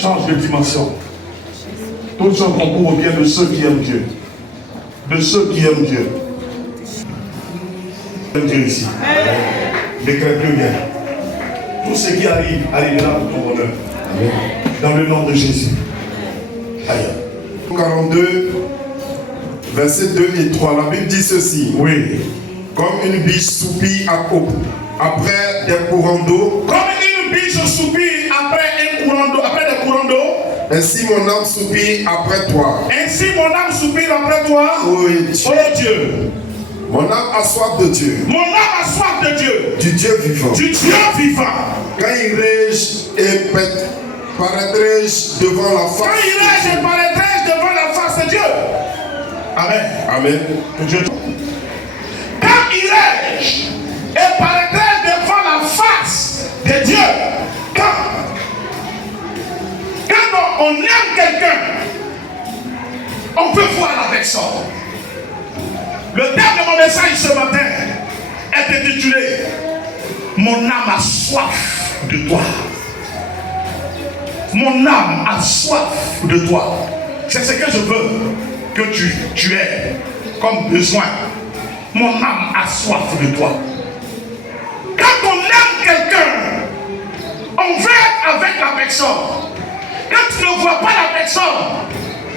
change de dimension. Toutes choses concourent au bien de ceux qui aiment Dieu. De ceux qui aiment Dieu. Dieu ici. Décrète-le bien. Tout ce qui arrive, arrivera pour ton bonheur. Amen. Dans le nom de Jésus. Aïe. 42, versets 2 et 3. La Bible dit ceci. Oui. Comme une biche soupire après des courants d'eau. Comme une biche soupire après un courant d'eau, après des courants d'eau. Ainsi mon âme soupire après toi. Ainsi mon âme soupire après toi. Oui, oh Dieu. Mon âme a soif de Dieu. Mon âme a soif de Dieu. Du Dieu vivant. Du Dieu vivant. Quand il rège et paraîtrai-je devant la face. Quand il rège et paraîtrai-je devant la face de Dieu. Amen. Amen. Quand il rège et paraîtrai-je devant la face de Dieu. Quand on aime quelqu'un, on peut voir la personne. Le thème de mon message ce matin est intitulé Mon âme a soif de toi. Mon âme a soif de toi. C'est ce que je veux que tu aies comme besoin. Mon âme a soif de toi. Quand on aime quelqu'un, on veut être avec la personne. Quand tu ne vois pas la personne,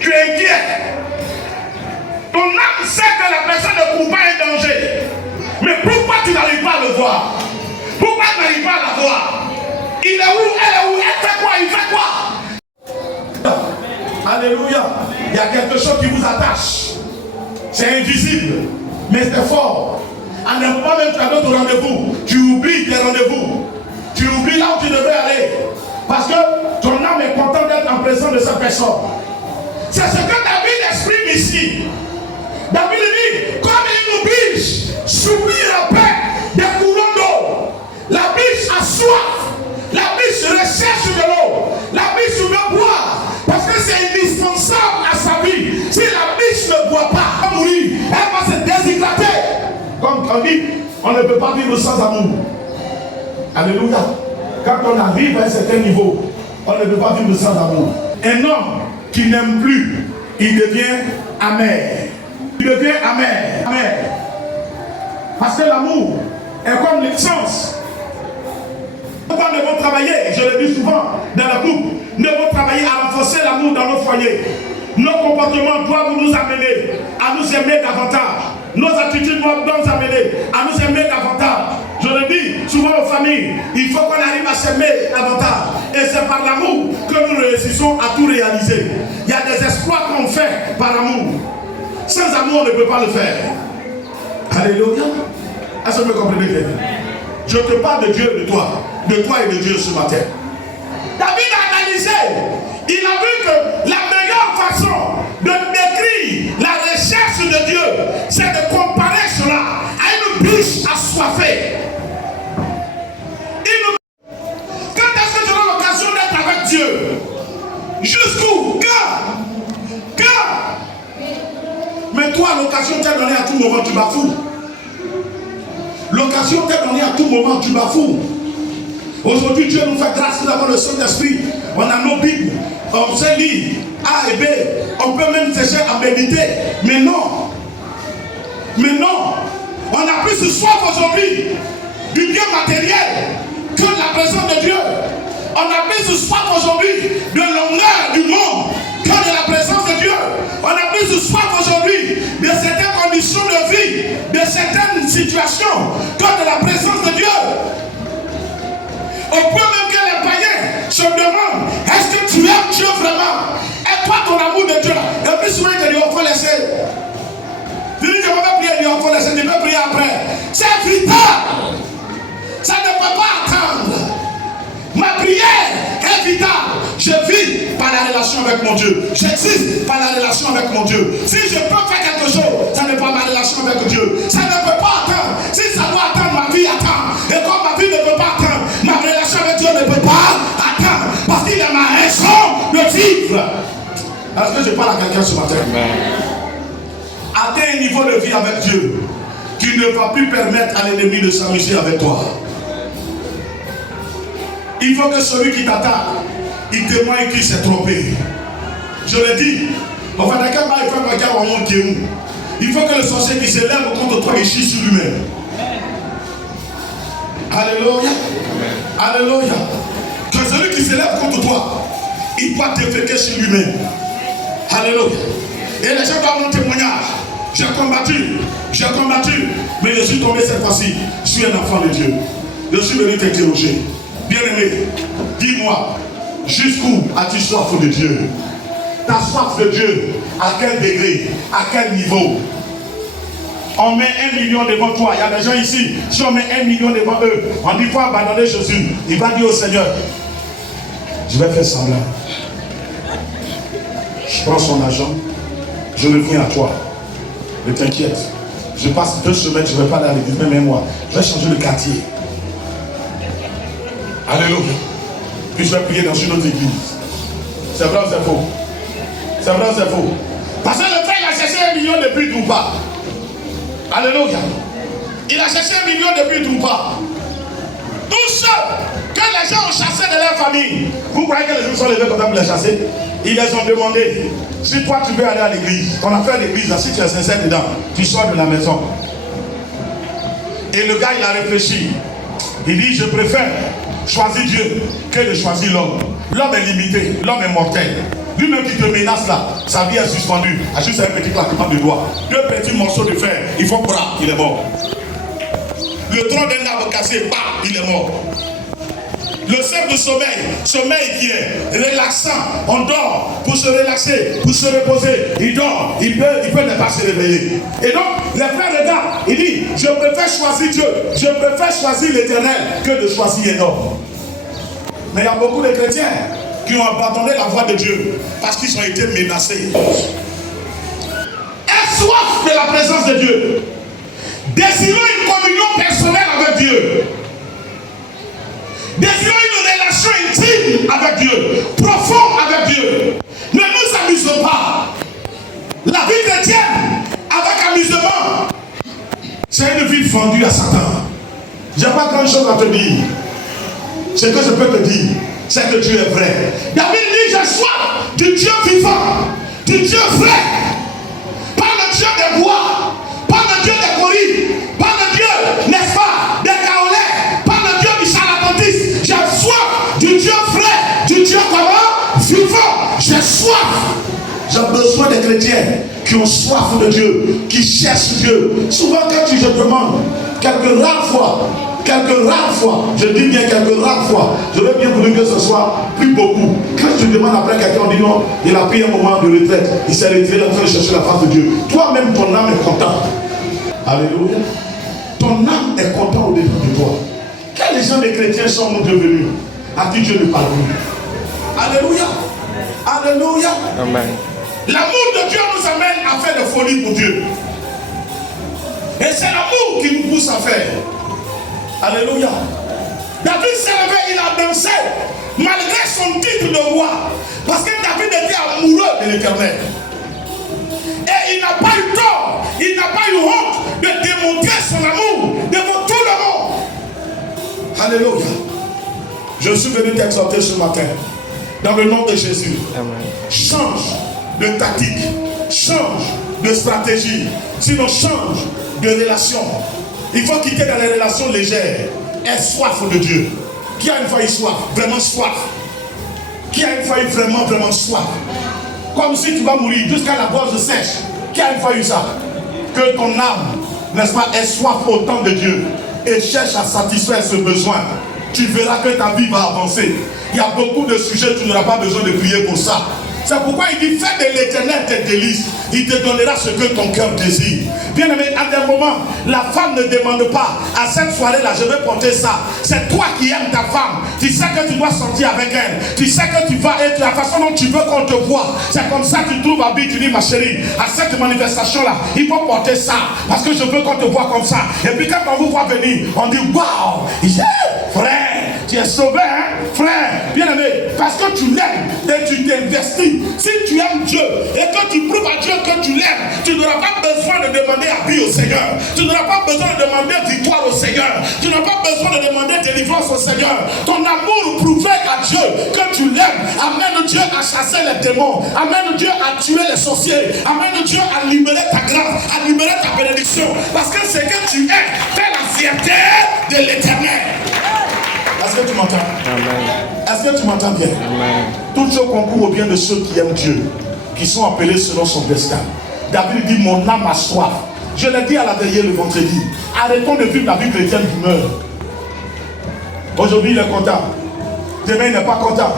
tu es inquiet. Ton âme sait que la personne ne court pas un danger. Mais pourquoi tu n'arrives pas à le voir? Pourquoi tu n'arrives pas à la voir? Il est où? Elle est où? Elle fait quoi? Il fait quoi? Alléluia. Il y a quelque chose qui vous attache. C'est invisible, mais c'est fort. À un moment même, tu as d'autres rendez-vous. Tu oublies tes rendez-vous. Tu oublies là où tu devais aller. Parce que ton âme est contente d'être en présence de cette personne. C'est ce que David exprime ici. David dit, comme une biche soupire après des courants d'eau. La biche a soif. La biche recherche de l'eau. La biche veut boire. Parce que c'est indispensable à sa vie. Si la biche ne boit pas, elle va mourir. Elle va se déshydrater. Comme on dit, on ne peut pas vivre sans amour. Alléluia. Quand on arrive à un certain niveau, on ne peut pas vivre sans amour. Un homme qui n'aime plus, il devient amer. Il devient amer. Amer. Parce que l'amour est comme l'essence. Pourquoi nous devons travailler, je le dis souvent dans la couple, nous devons travailler à renforcer l'amour dans nos foyers. Nos comportements doivent nous amener à nous aimer davantage. Nos attitudes doivent nous amener à nous aimer davantage. Je le dis souvent aux familles, il faut qu'on arrive à s'aimer davantage. Et c'est par l'amour que nous réussissons à tout réaliser. Il y a des exploits qu'on fait par amour. Sans amour, on ne peut pas le faire. Alléluia. Est-ce que vous me comprenez bien? Je te parle de Dieu et de toi et de Dieu ce matin. David a analysé. Il a vu que la meilleure façon de décrire la recherche de Dieu, c'est de comparer cela à une biche assoiffée. Quand est-ce que tu auras l'occasion d'être avec Dieu? Jusqu'où? Quand? Mais toi, l'occasion t'est donnée à tout moment, tu bafoues. L'occasion t'est donnée à tout moment, tu bafoues. Aujourd'hui, Dieu nous fait grâce d'avoir le Saint-Esprit. On a nos Bibles, on sait lire A et B. On peut même chercher à méditer. Mais non. On a plus de soif aujourd'hui du bien matériel que de la présence de Dieu. On a plus de soif aujourd'hui de l'honneur du monde que de la présence de Dieu. On a plus de soif aujourd'hui de certaines conditions de vie, de certaines situations que de la présence de Dieu. Au point même que les païens se demandent, est-ce que tu aimes Dieu vraiment? Et toi, ton amour de Dieu. Et puis souvent, il te dit, on faut laisser. Tu dis, je vais prier, il faut laisser, tu peux prier après. C'est vital. Ça ne peut pas attendre. Ma prière est vitale. Je vis par la relation avec mon Dieu. J'existe par la relation avec mon Dieu. Si je peux faire quelque chose, ça n'est pas ma relation avec Dieu. Ça ne peut pas attendre. Si ça doit attendre, ma vie attend. Et comme ma vie ne peut pas attendre, ma relation avec Dieu ne peut pas attendre. Parce qu'il est ma raison de vivre. Est-ce que je parle à quelqu'un ce matin? Atteins un niveau de vie avec Dieu qui ne va plus permettre à l'ennemi de s'amuser avec toi. Il faut que celui qui t'attaque, il témoigne qu'il s'est trompé. Je le dis. Il faut que le sorcier qui s'élève contre toi échille sur lui-même. Alléluia. Alléluia. Que celui qui s'élève contre toi, il doit déféquer sur lui-même. Alléluia. Et les gens doivent mon témoignage. J'ai combattu, mais je suis tombé cette fois-ci. Je suis un enfant de Dieu. Je suis venu t'interroger. Bien-aimé, dis-moi, jusqu'où as-tu soif de Dieu? Ta soif de Dieu, à quel degré, à quel niveau? On met 1 million devant toi. Il y a des gens ici, si on met 1 million devant eux, on dit faut abandonner Jésus. Il va dire au Seigneur, je vais faire semblant. Je prends son argent, je reviens à toi. Ne t'inquiète. Je passe 2 semaines, je ne vais pas aller à l'église, même un mois. Je vais changer de quartier. Alléluia. Puis je vais prier dans une autre église. C'est vrai ou c'est faux? C'est vrai ou c'est faux? Parce que le frère, il a cherché 1 million depuis Douba. Alléluia. Il a cherché 1 million depuis Douba. Tous ceux que les gens ont chassés de leur famille. Vous croyez que les gens sont levés comme ça pour les chasser? Ils les ont demandé, si toi tu veux aller à l'église, ton affaire d'église, si tu es sincère dedans, tu sors de la maison. Et le gars il a réfléchi. Il dit, je préfère choisir Dieu que de choisir l'homme. L'homme est limité, l'homme est mortel. Lui-même qui te menace là, sa vie est suspendue. À juste un petit claquement de doigts. 2 petits morceaux de fer, il faut prendre, il est mort. Le tronc d'un arbre cassé, bah, il est mort. Le cercle de sommeil qui est relaxant, on dort pour se relaxer, pour se reposer. Il dort, il peut ne pas se réveiller. Et donc, les frères regardent, il dit, je préfère choisir Dieu, je préfère choisir l'Éternel que de choisir un homme. Mais il y a beaucoup de chrétiens qui ont abandonné la voie de Dieu parce qu'ils ont été menacés. Aie soif de la présence de Dieu. Désirons une communion personnelle avec Dieu. Désirons une relation intime avec Dieu, profonde avec Dieu. Ne nous amusons pas. La vie chrétienne avec amusement, c'est une vie vendue à Satan. Je n'ai pas grand chose à te dire. Ce que je peux te dire, c'est que Dieu est vrai. David dit, j'ai soif du Dieu vivant, du Dieu vrai. Pas le Dieu des bois, pas le Dieu des gorilles, pas le Dieu, n'est-ce pas, des kaolais, pas le Dieu du charlatanisme. J'ai soif du Dieu vrai, du Dieu comment? Vivant. J'ai soif. J'ai besoin des chrétiens qui ont soif de Dieu, qui cherchent Dieu. Souvent quand je demande, quelques rares fois, je dis bien quelques rares fois, je veux bien voulu que ce soit plus beaucoup. Quand je demande après quelqu'un, on dit non, il a pris un moment de retraite, il s'est retiré en train de chercher la face de Dieu. Toi-même, ton âme est contente. Alléluia. Ton âme est contente au-dedans de toi. Quels gens des chrétiens sont-nous devenus à qui Dieu ne parle plus? Alléluia. Alléluia. Amen. L'amour de Dieu nous amène à faire des folies pour Dieu. Et c'est l'amour qui nous pousse à faire. Alléluia. David s'est levé, il a dansé malgré son titre de roi. Parce que David était amoureux de l'Éternel. Et il n'a pas eu tort, il n'a pas eu honte de démontrer son amour devant tout le monde. Alléluia. Je suis venu t'exhorter ce matin. Dans le nom de Jésus. Amen. Change de tactique, change de stratégie, sinon change de relation. Il faut quitter dans les relations légères. Aie soif de Dieu. Qui a une fois eu soif? Vraiment soif. Qui a une fois eu vraiment soif? Comme si tu vas mourir jusqu'à la gorge sèche. Qui a une fois eu ça? Que ton âme, n'est-ce pas, ait soif autant de Dieu et cherche à satisfaire ce besoin. Tu verras que ta vie va avancer. Il y a beaucoup de sujets, tu n'auras pas besoin de prier pour ça. C'est pourquoi il dit, fais de l'Éternel tes délices. Il te donnera ce que ton cœur désire. Bien aimé, à des moments, la femme ne demande pas, à cette soirée-là, je vais porter ça. C'est toi qui aimes ta femme. Tu sais que tu dois sortir avec elle. Tu sais que tu vas être la façon dont tu veux qu'on te voit. C'est comme ça que tu trouves habit, tu dis, ma chérie, à cette manifestation-là, il faut porter ça. Parce que je veux qu'on te voit comme ça. Et puis quand on vous voit venir, on dit, waouh, frère, tu es sauvé, hein, frère, bien aimé, parce que tu l'aimes et tu t'investis. Si tu tu aimes Dieu et que tu prouves à Dieu que tu l'aimes, tu n'auras pas besoin de demander appui au Seigneur. Tu n'auras pas besoin de demander victoire au Seigneur. Tu n'as pas besoin de demander délivrance au Seigneur. Ton amour prouvé à Dieu que tu l'aimes amène Dieu à chasser les démons, amène Dieu à tuer les sorciers, amène Dieu à libérer ta grâce, à libérer ta bénédiction. Parce que ce que tu es fait la fierté de l'Éternel. Est-ce que tu m'entends? Est-ce que tu m'entends bien? Amen. Toutes choses concourent au bien de ceux qui aiment Dieu, qui sont appelés selon son destin. David dit, mon âme a soif. Je l'ai dit à la veillée le vendredi. Arrêtons de vivre la vie chrétienne d'humeur. Aujourd'hui il est content, demain il n'est pas content.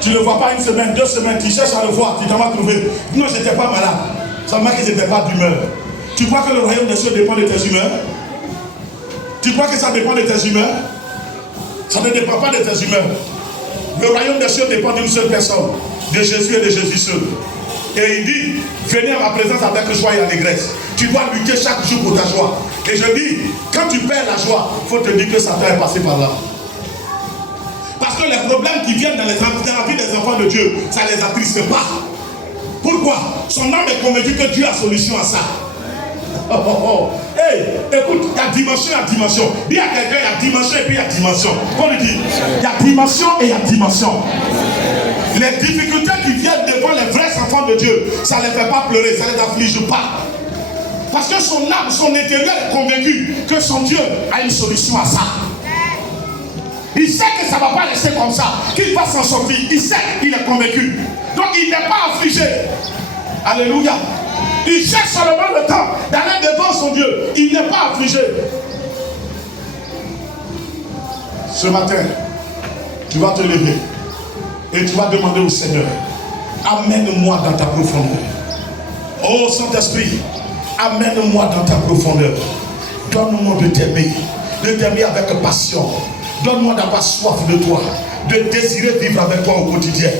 Tu ne le vois pas une semaine, 2 semaines, tu cherches à le voir, tu t'en vas trouver. Non, je n'étais pas malade. Ça veut dire que je n'étais pas d'humeur. Tu crois que le royaume des cieux dépend de tes humeurs? Tu crois que ça dépend de tes humeurs? Ça ne dépend pas de tes humeurs. Le royaume des cieux dépend d'une seule personne, de Jésus et de Jésus seul. Et il dit, venez à ma présence avec joie et allégresse. Tu dois lutter chaque jour pour ta joie. Et je dis, quand tu perds la joie, il faut te dire que Satan est passé par là. Parce que les problèmes qui viennent dans la vie des enfants de Dieu, ça ne les attriste pas. Pourquoi? Son âme est convaincue que Dieu a solution à ça. Hey, écoute, il y a dimension et dimension. Dis à quelqu'un, il y a dimension et puis il y a dimension. Qu'on lui dit, il y a dimension et il y a dimension. Les difficultés qui viennent devant les vrais enfants de Dieu, ça ne les fait pas pleurer, ça ne les afflige pas. Parce que son âme, son intérieur est convaincu que son Dieu a une solution à ça. Il sait que ça ne va pas rester comme ça, qu'il va s'en sortir. Il sait, il est convaincu. Donc il n'est pas affligé. Alléluia. Il cherche seulement le temps d'aller devant son Dieu. Il n'est pas affligé. Ce matin, tu vas te lever et tu vas demander au Seigneur, amène-moi dans ta profondeur. Oh Saint-Esprit, amène-moi dans ta profondeur. Donne-moi de t'aimer avec passion. Donne-moi d'avoir soif de toi, de désirer vivre avec toi au quotidien.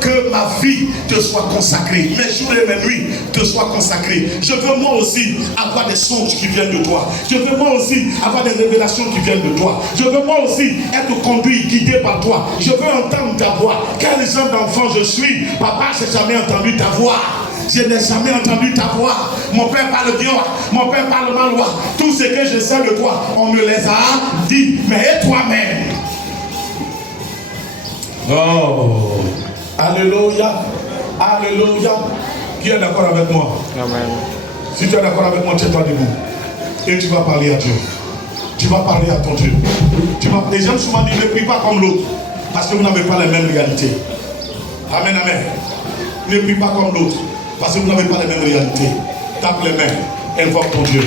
Que ma vie te soit consacrée, mes jours et mes nuits te soient consacrés. Je veux moi aussi avoir des songes qui viennent de toi. Je veux moi aussi avoir des révélations qui viennent de toi. Je veux moi aussi être conduit, guidé par toi. Je veux entendre ta voix. Quel genre d'enfant je suis? Papa, je n'ai jamais entendu ta voix. Je n'ai jamais entendu ta voix. Mon père parle bien, mon père parle mal. Tout ce que je sais de toi, on me les a dit. Mais et toi-même? Oh, alléluia, alléluia. Qui est d'accord avec moi? Amen. Si tu es d'accord avec moi, tiens-toi debout. Et tu vas parler à Dieu. Tu vas parler à ton Dieu. Les gens souvent disent, ne prie pas comme l'autre. Parce que vous n'avez pas les mêmes réalités. Amen, amen. Ne prie pas comme l'autre. Parce que vous n'avez pas les mêmes réalités. Tape les mains, invoque ton Dieu.